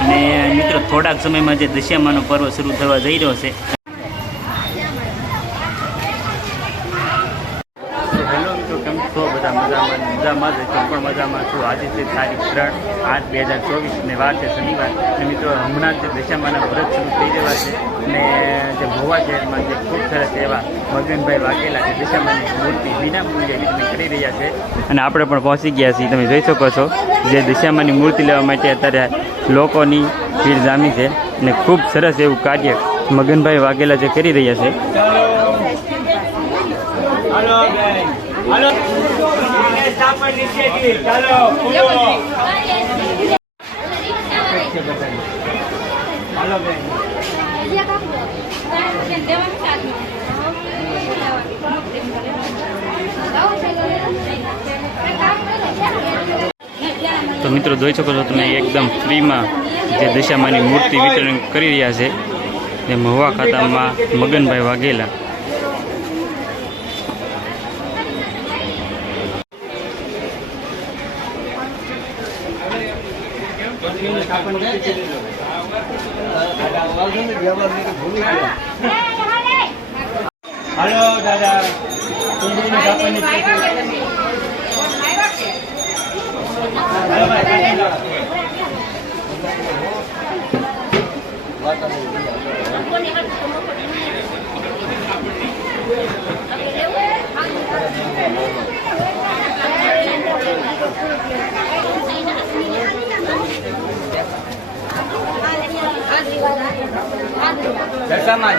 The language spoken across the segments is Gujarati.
અને મિત્રો, થોડાક સમયમાં જે દશામાનો પર્વ શરૂ થવા જઈ રહ્યો છે. મજામાં? જ તો પણ મજામાં છું. આજે છે તારીખ ત્રણ આઠ બે હજાર ચોવીસ ને વાર છે શનિવાર. મિત્રો, હમણાં જે દશામાના વ્રત શરૂ થઈ રહ્યા છે. અને જે ભોવા શહેરમાં જે ખૂબ સરસ એવા મગનભાઈ વાઘેલા છે દશામાની મૂર્તિ વિના મૂલ્યે વિતરણ કરી રહ્યા છે અને આપણે પણ પહોંચી ગયા છીએ તમે જોઈ શકો છો જે દિશામાની મૂર્તિ લેવા માટે અત્યારે લોકોની ભીડ જામી છે અને ખૂબ સરસ એવું કાર્ય મગનભાઈ વાઘેલા જે કરી રહ્યા છે ચાલો તો મિત્રો જોઈ શકો છો તમે એકદમ ફ્રીમાં જે દશામાની મૂર્તિ વિતરણ કરી રહ્યા છે. એ મહુવા ખાતામાં મગનભાઈ વાઘેલા. હાલો દાદા. નીચેથી હાલો ભાઈ ચાલો. દશામાં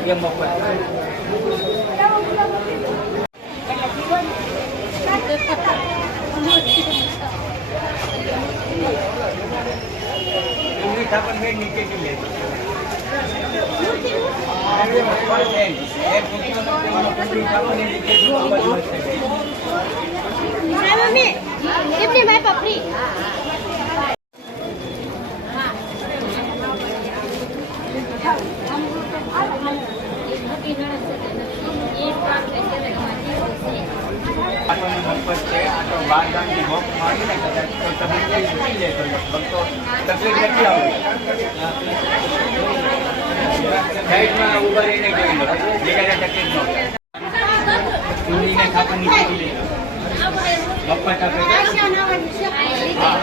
જ મસ્ત છે. મમ્મી એમની માય પપરી આટોની મફત છે આ તો બાર ગામથી બોક્સ મારીને કદાચ તો તમે કઈ જોઈ લેશો લગભગ તો તકલીફ નથી આવતી સાઈડમાં ઊભા રહીને જોઈ લો જગ્યાએ તકલીફ ન ચૂંટીને ખાપા નીચે પી લેજો મફત આપે હા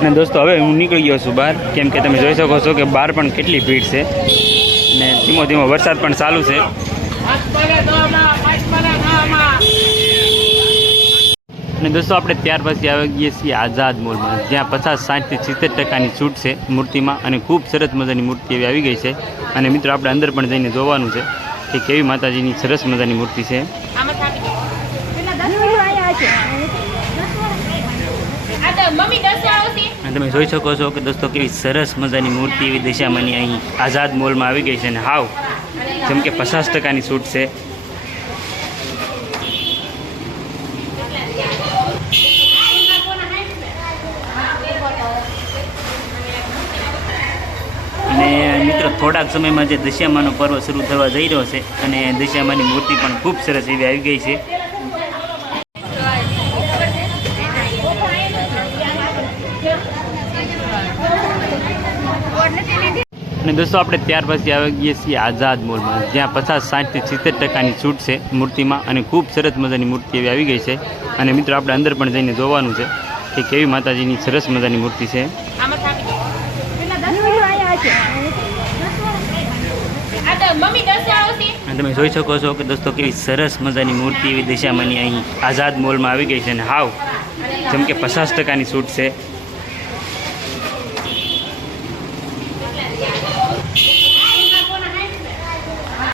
અને દોસ્તો, હવે હું નીકળી ગયો છું બહાર. કેમ કે તમે જોઈ શકો છો કે બહાર પણ કેટલી ભીડ છે. અને ધીમો ધીમો વરસાદ પણ ચાલુ છે. અને દોસ્તો, આપણે ત્યાર પછી આવી ગઈએ છીએ આઝાદ મોલમાં, જ્યાં પચાસ સાઠથી સિત્તેર ટકાની છૂટ છે મૂર્તિમાં અને ખૂબ સરસ મજાની મૂર્તિ એવી આવી ગઈ છે. અને મિત્રો, આપણે અંદર પણ જઈને જોવાનું છે કે કેવી માતાજીની સરસ મજાની મૂર્તિ છે. તમે જોઈ શકો છો કે દોસ્તો, કેવી સરસ મજાની મૂર્તિ એવી દિશામાંની અહીં આઝાદ મોલમાં આવી ગઈ છે અને હાવ, જેમ કે પચાસ ટકાની છૂટ છે અને મિત્રો થોડાક સમયમાં જે દશિયામાનો પર્વ શરૂ થવા જઈ રહ્યો છે અને દશિયામાની મૂર્તિ પણ ખૂબ સરસ એવી આવી ગઈ છે. અને દોસ્તો, આપણે ત્યાર પછી આવી ગઈએ છીએ આઝાદ મોલમાં, જ્યાં પચાસ સાઠથી સિત્તેર ટકાની છૂટ છે મૂર્તિમાં અને ખૂબ સરસ મજાની મૂર્તિ એવી આવી ગઈ છે. અને મિત્રો, આપણે અંદર પણ જઈને જોવાનું છે કે કેવી માતાજીની સરસ મજાની મૂર્તિ છે આમાં થાકી આ તો મમ્મી દસ આવતી અને તમે જોઈ શકો છો કે દોસ્તો, કેવી સરસ મજાની મૂર્તિ એવી દિશામાંની અહીં આઝાદ મોલમાં આવી ગઈ છે અને હાવ, જેમ કે પચાસ ટકાની છૂટ છે.